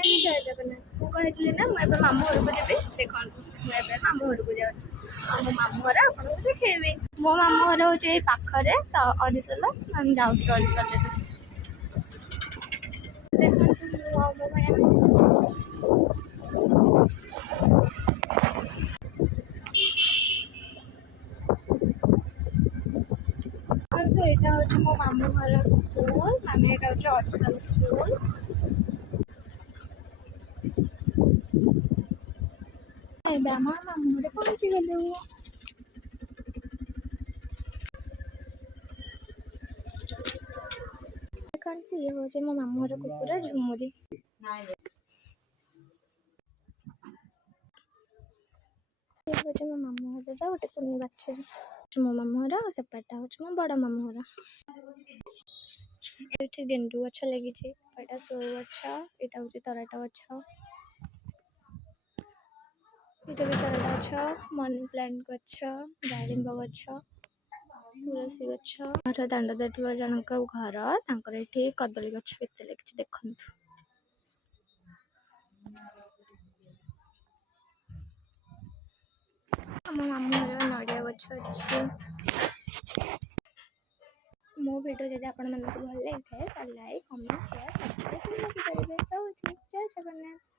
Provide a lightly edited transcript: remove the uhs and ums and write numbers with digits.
Friend जय जगन्नाथ मुझे ना मुझे मामू घर को जी देखो मुझे मामू घर को जाऊँ मो मामू घर आपको देखेबी मो मामू घर हूँ पाखे तो अरिशल जाऊँ अरिशल देखो मो भाई यहाँ हूँ मो मामू घर स्कूल माने यहाँ हूँ अरिशल स्कूल मामू घर पहुँची गलु देखते ये हूँ मो मामू घर कुकुर झुमुरी ये हूँ मो मामू घर गोटे कुनी बाछुरी मो मामू घर सेपटा हूँ मो बड़ मामू घर ये गेंडु गछ लगी यहाँ सो गछ यहाँ हूँ तराट गछ ये भी तराट गछ मनी प्लांट गछ डालिंब गछ तुलसी गछ घर दांड देथिबा जनक घर तांकर एठी कदली गछ केते लगी देखंतु हम मामू घर नड़िया गछ अच्छी मो वीडियो जब आपण मन को भल लगे लाइक कमेंट शेयर सब्सक्राइब करें जय जगन्नाथ।